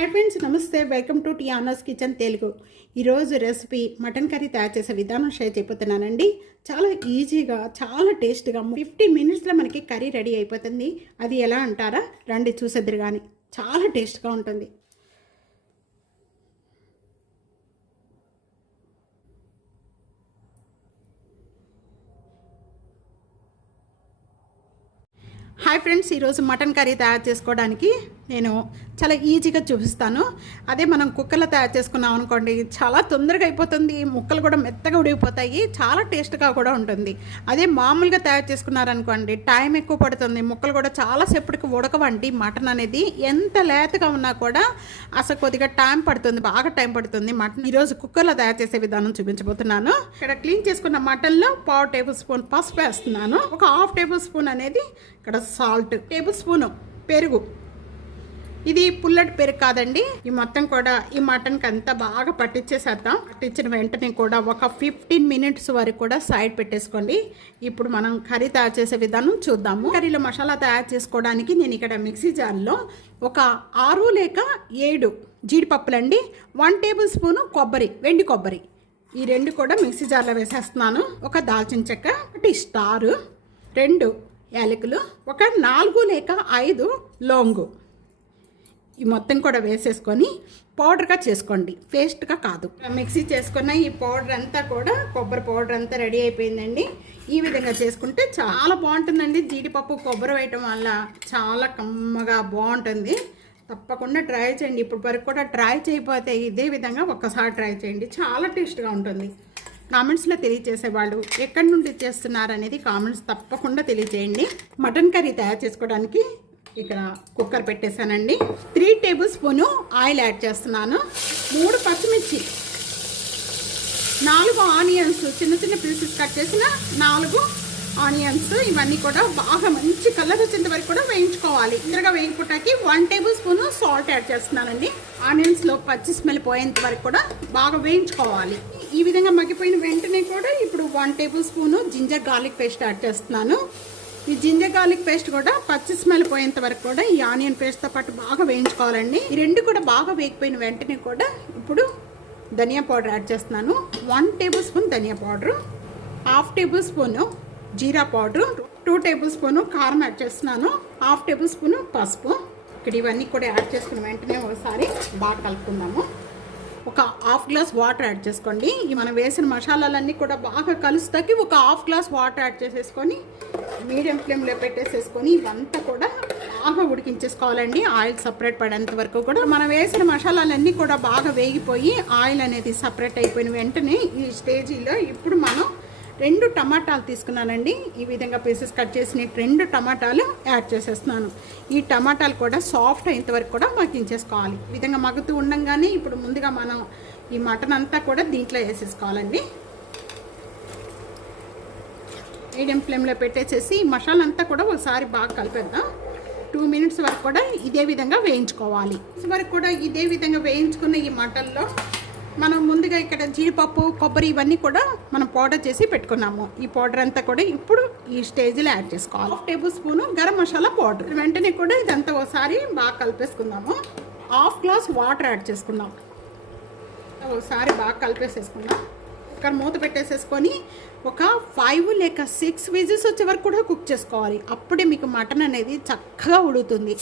Hi friends, నమస్తే. Welcome to Tiana's kitchen Telugu. ఈరోజు recipe mutton curry తయారు చేసే విధానం షేర్ చేయబోతున్నానండి. చాలా ఈజీగా, చాలా టేస్ట్గా 15 మినిట్స్లో మనకి కర్రీ రెడీ అయిపోతుంది. అది ఎలా అంటారా, రండి చూసేద్దరు. కానీ చాలా టేస్ట్గా ఉంటుంది. హాయ్ ఫ్రెండ్స్, ఈరోజు మటన్ కర్రీ తయారు చేసుకోవడానికి నేను చాలా ఈజీగా చూపిస్తాను. అదే మనం కుక్కర్లో తయారు చేసుకున్నాం అనుకోండి, చాలా తొందరగా అయిపోతుంది. ముక్కలు కూడా మెత్తగా ఉడికిపోతాయి, చాలా టేస్ట్గా కూడా ఉంటుంది. అదే మామూలుగా తయారు చేసుకున్నారనుకోండి, టైం ఎక్కువ పడుతుంది. ముక్కలు కూడా చాలాసేపటికి ఉడకవండి. మటన్ అనేది ఎంత లేతగా ఉన్నా కూడా అసలు కొద్దిగా టైం పడుతుంది, బాగా టైం పడుతుంది. మటన్ ఈరోజు కుక్కర్లో తయారు చేసే విధానం చూపించబోతున్నాను. ఇక్కడ క్లీన్ చేసుకున్న మటన్లో 1/2 టేబుల్ స్పూన్ పసుపు వేస్తున్నాను. ఒక 1/2 టేబుల్ స్పూన్ అనేది ఇక్కడ సాల్ట్, టేబుల్ స్పూను పెరుగు. ఇది పుల్లటి పెరుగు కాదండి. ఈ మొత్తం కూడా ఈ మటన్కి అంతా బాగా పట్టించేసేద్దాం. పట్టించిన వెంటనే కూడా ఒక 15 మినిట్స్ వరకు కూడా సైడ్ పెట్టేసుకోండి. ఇప్పుడు మనం కర్రీ తయారు చేసే విధానం చూద్దాము. కర్రీలో మసాలా తయారు చేసుకోవడానికి నేను ఇక్కడ మిక్సీ జార్లో ఒక 6 లేక 7 జీడిపప్పులండి, 1 టేబుల్ స్పూను కొబ్బరి, వెండి కొబ్బరి, ఈ 2 కూడా మిక్సీ జార్లో వేసేస్తున్నాను. ఒక దాల్చిన చెక్క, 1 స్టారు, 2 యాలకులు, ఒక 4 లేక 5 లవంగు, ఈ మొత్తం కూడా వేసేసుకొని పౌడర్గా చేసుకోండి, పేస్ట్గా కాదు. మిక్సీ చేసుకున్న ఈ పౌడర్ అంతా కూడా, కొబ్బరి పౌడర్ అంతా రెడీ అయిపోయిందండి. ఈ విధంగా చేసుకుంటే చాలా బాగుంటుందండి. జీడిపప్పు కొబ్బరి వేయటం వల్ల చాలా కమ్మగా బాగుంటుంది. తప్పకుండా ట్రై చేయండి. ఇప్పుడు వరకు కూడా ట్రై చేయకపోతే ఇదే విధంగా ఒక్కసారి ట్రై చేయండి, చాలా టేస్ట్గా ఉంటుంది. కామెంట్స్లో తెలియజేసేవాళ్ళు ఎక్కడి నుండి చేస్తున్నారు అనేది కామెంట్స్ తప్పకుండా తెలియజేయండి. మటన్ కర్రీ తయారు చేసుకోవడానికి ఇక్కడ కుక్కర్ పెట్టేశానండి. 3 టేబుల్ స్పూను ఆయిల్ యాడ్ చేస్తున్నాను. 3 పచ్చిమిర్చి, 4 ఆనియన్స్, చిన్న చిన్న పీసెస్ కట్ చేసిన 4 ఆనియన్స్, ఇవన్నీ కూడా బాగా మంచి కలర్ వచ్చేంత వరకు కూడా వేయించుకోవాలి. ఇంతగా వేయించుకోవటానికి 1 టేబుల్ స్పూను సాల్ట్ యాడ్ చేస్తున్నానండి. ఆనియన్స్లో పచ్చి స్మెల్ పోయేంత వరకు కూడా బాగా వేయించుకోవాలి. ఈ విధంగా మగ్గిపోయిన వెంటనే కూడా ఇప్పుడు 1 tablespoon ginger garlic paste add చేస్తున్నాను. ఈ జింజర్ గార్లిక్ పేస్ట్ కూడా పచ్చి స్మెల్ పోయేంత వరకు కూడా ఈ ఆనియన్ పేస్ట్తో పాటు బాగా వేయించుకోవాలండి. ఈ 2 కూడా బాగా వేగిపోయిన వెంటనే కూడా ఇప్పుడు ధనియా పౌడర్ యాడ్ చేస్తున్నాను. 1 టేబుల్ స్పూన్ ధనియా పౌడరు, 1/2 టేబుల్ స్పూను జీరా పౌడరు, 2 టేబుల్ స్పూను కారం యాడ్ చేస్తున్నాను, 1/2 టేబుల్ స్పూను పసుపు. ఇక్కడ ఇవన్నీ కూడా యాడ్ చేసుకున్న వెంటనే ఒకసారి బాగా కలుపుకుందాము. ఒక 1/2 గ్లాస్ వాటర్ యాడ్ చేసుకోండి. ఈ మనం వేసిన మసాలాలన్నీ కూడా బాగా కలుస్తాకి ఒక 1/2 గ్లాస్ వాటర్ యాడ్ చేసేసుకొని మీడియం ఫ్లేమ్లో పెట్టేసేసుకొని ఇవంతా కూడా బాగా ఉడికించేసుకోవాలండి. ఆయిల్ సపరేట్ పడేంత వరకు కూడా మనం వేసిన మసాలాలన్నీ కూడా బాగా వేగిపోయి ఆయిల్ అనేది సపరేట్ అయిపోయిన వెంటనే ఈ స్టేజీలో ఇప్పుడు మనం 2 టమాటాలు తీసుకున్నానండి. ఈ విధంగా పీసెస్ కట్ చేసిన 2 టమాటాలు యాడ్ చేసేస్తున్నాను. ఈ టమాటాలు కూడా సాఫ్ట్ అయ్యేంత వరకు కూడా మగ్గించేసుకోవాలి. ఈ విధంగా మగ్గుతూ ఉండగానే ఇప్పుడు ముందుగా మనం ఈ మటన్ అంతా కూడా దీంట్లో వేసేసుకోవాలండి. మీడియం ఫ్లేమ్లో పెట్టేసేసి ఈ మసాలా అంతా కూడా ఒకసారి బాగా కలిపేద్దాం. 2 మినిట్స్ వరకు కూడా ఇదే విధంగా వేయించుకోవాలి. వరకు కూడా ఇదే విధంగా వేయించుకున్న ఈ మటన్లో మనం ముందుగా ఇక్కడ జీడిపప్పు, కొబ్బరి ఇవన్నీ కూడా మనం పౌడర్ చేసి పెట్టుకున్నాము. ఈ పౌడర్ అంతా కూడా ఇప్పుడు ఈ స్టేజ్లో యాడ్ చేసుకోవాలి. 1/2 table spoon garam masala powder. వెంటనే కూడా ఇదంతా ఒకసారి బాగా కలిపేసుకుందాము. 1/2 గ్లాస్ వాటర్ యాడ్ చేసుకుందాం. ఒకసారి బాగా కలిపేసేసుకుందాం. ఇక్కడ మూత పెట్టేసేసుకొని ఒక 5 లేక 6 విజిల్స్ వచ్చే వరకు కూడా కుక్ చేసుకోవాలి. అప్పుడే మీకు మటన్ అనేది చక్కగా ఉడుకుతుంది.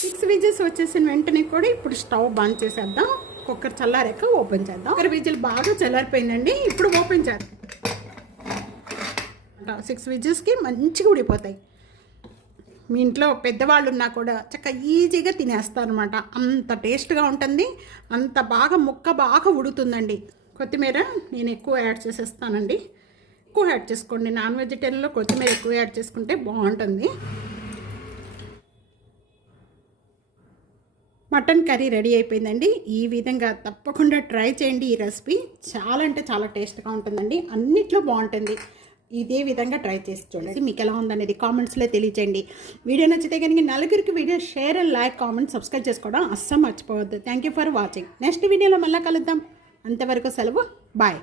6 విజిల్స్ వచ్చేసిన వెంటనే కూడా ఇప్పుడు స్టవ్ బంద్ చేసేద్దాం. కుక్కర్ చల్లారాక ఓపెన్ చేద్దాం. కుక్కర్ విజిల్ బాగా చల్లారిపోయిందండి. ఇప్పుడు ఓపెన్ చేద్దాం. 6 విజిల్స్కి మంచిగా ఉడిపోతాయి. మీ ఇంట్లో పెద్దవాళ్ళు ఉన్నా కూడా చక్కగా ఈజీగా తినేస్తారు అనమాట. అంత టేస్ట్గా ఉంటుంది, అంత బాగా ముక్క బాగా ఉడుకుతుందండి. కొత్తిమీర నేను ఎక్కువ యాడ్ చేసేస్తానండి. ఎక్కువ యాడ్ చేసుకోండి. నాన్ వెజిటేరియన్లో కొత్తిమీర ఎక్కువ యాడ్ చేసుకుంటే బాగుంటుంది. మటన్ కర్రీ రెడీ అయిపోయిందండి. ఈ విధంగా తప్పకుండా ట్రై చేయండి. ఈ రెసిపీ చాలా అంటే చాలా టేస్ట్గా ఉంటుందండి. అన్నిట్లో బాగుంటుంది. ఇదే విధంగా ట్రై చేసి చూడండి. మీకు ఎలా ఉందనేది కామెంట్స్లో తెలియచేయండి. వీడియో నచ్చితే కనుక నలుగురికి video share and like, comment, subscribe చేసుకోవడం అస్సలు మర్చిపోవద్దు. Thank you for watching. Next వీడియోలో మళ్ళీ కలుద్దాం. అంతవరకు సెలవు. బాయ్.